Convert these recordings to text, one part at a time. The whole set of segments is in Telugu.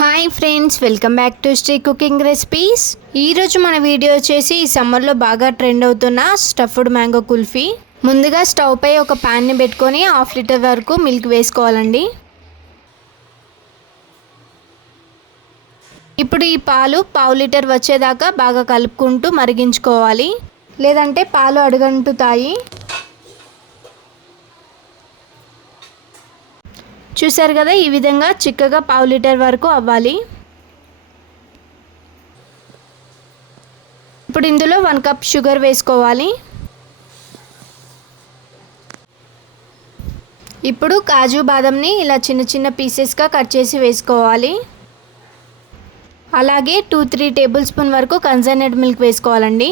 Hi friends welcome back to Sri cooking recipes ఈరోజు మన వీడియో వచ్చేసి ఈ సమ్మర్లో బాగా ట్రెండ్ అవుతున్న స్టఫ్డ్ మ్యాంగో కుల్ఫీ. ముందుగా స్టవ్ పై ఒక ప్యాన్ని పెట్టుకొని హాఫ్ లీటర్ వరకు మిల్క్ వేసుకోవాలండి. ఇప్పుడు ఈ పాలు పావు లీటర్ వచ్చేదాకా బాగా కలుపుకుంటూ మరిగించుకోవాలి. లేదంటే పాలు అడుగంటుతాయి. చూసారు కదా ఈ విధంగా చిక్కగా పావు లీటర్ వరకు అవ్వాలి. ఇప్పుడు ఇందులో వన్ కప్ షుగర్ వేసుకోవాలి. ఇప్పుడు కాజు బాదంని ఇలా చిన్న చిన్న పీసెస్గా కట్ చేసి వేసుకోవాలి. అలాగే టూ త్రీ టేబుల్ స్పూన్ వరకు కన్సర్నెడ్ మిల్క్ వేసుకోవాలండి.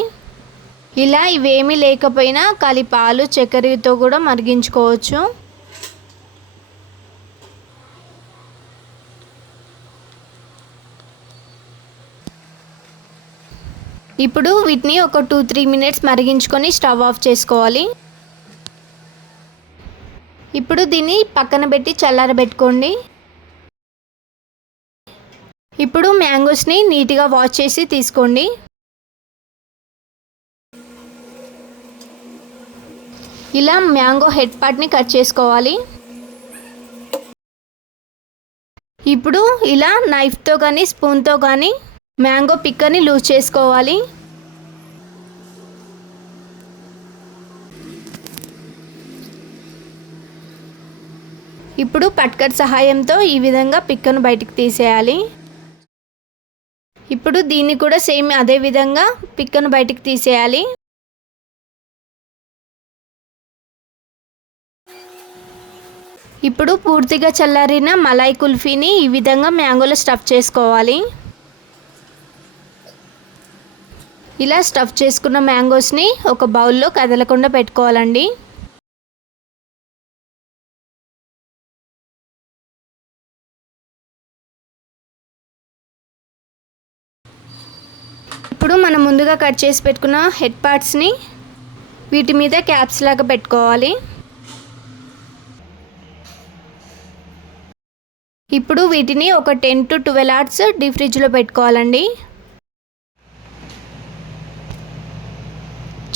ఇలా ఇవేమీ లేకపోయినా ఖాళీ పాలు చక్కెరతో కూడా మరిగించుకోవచ్చు. ఇప్పుడు వీటిని ఒక టూ త్రీ మినిట్స్ మరిగించుకొని స్టవ్ ఆఫ్ చేసుకోవాలి. ఇప్పుడు దీన్ని పక్కన పెట్టి చల్లారబెట్టుకోండి. ఇప్పుడు మ్యాంగోస్ని నీట్గా వాష్ చేసి తీసుకోండి. ఇలా మ్యాంగో హెడ్ పార్ట్ని కట్ చేసుకోవాలి. ఇప్పుడు ఇలా నైఫ్తో కానీ స్పూన్తో కానీ మ్యాంగో పిక్కని లూజ్ చేసుకోవాలి. ఇప్పుడు పట్కర్ సహాయంతో ఈ విధంగా పిక్కను బయటికి తీసేయాలి. ఇప్పుడు దీన్ని కూడా సేమ్ అదే విధంగా పిక్కను బయటికి తీసేయాలి. ఇప్పుడు పూర్తిగా చల్లారిన మలాయ్ కుల్ఫీని ఈ విధంగా మ్యాంగోలో స్టఫ్ చేసుకోవాలి. ఇలా స్టఫ్ చేసుకున్న మ్యాంగోస్ని ఒక బౌల్లో కదలకుండా పెట్టుకోవాలండి. ఇప్పుడు మనం ముందుగా కట్ చేసి పెట్టుకున్న హెడ్ పార్ట్స్ని వీటి మీద క్యాప్స్ లాగా పెట్టుకోవాలి. ఇప్పుడు వీటిని ఒక ten to twelve hours deep ఫ్రిడ్జ్లో పెట్టుకోవాలండి.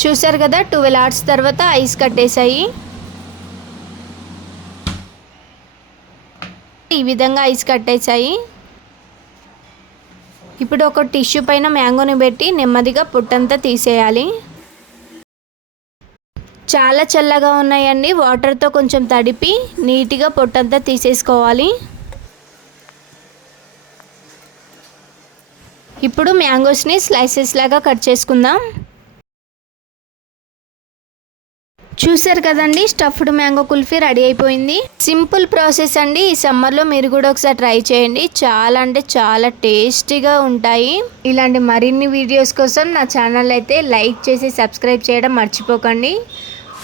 చూసారు కదా ట్వెల్వ్ అవర్స్ తర్వాత ఐస్ కట్టేసాయి ఈ విధంగా ఐస్ కట్టేసాయి ఇప్పుడు ఒక టిష్యూ పైన మ్యాంగోని పెట్టి నెమ్మదిగా పుట్టంతా తీసేయాలి. చాలా చల్లగా ఉన్నాయండి వాటర్తో కొంచెం తడిపి నీట్గా పొట్టంతా తీసేసుకోవాలి. ఇప్పుడు మ్యాంగోస్ని స్లైసెస్ లాగా కట్ చేసుకుందాం. చూసారు కదండి స్టఫ్డ్ మ్యాంగో కుల్ఫీ రెడీ అయిపోయింది. సింపుల్ ప్రాసెస్ అండి ఈ సమ్మర్లో మీరు కూడా ఒకసారి ట్రై చేయండి. చాలా అంటే చాలా టేస్టీగా ఉంటాయి. ఇలాంటి మరిన్ని వీడియోస్ కోసం నా ఛానల్ అయితే లైక్ చేసి సబ్స్క్రైబ్ చేయడం మర్చిపోకండి.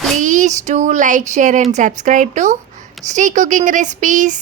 Please to like share and subscribe to Shri cooking recipes.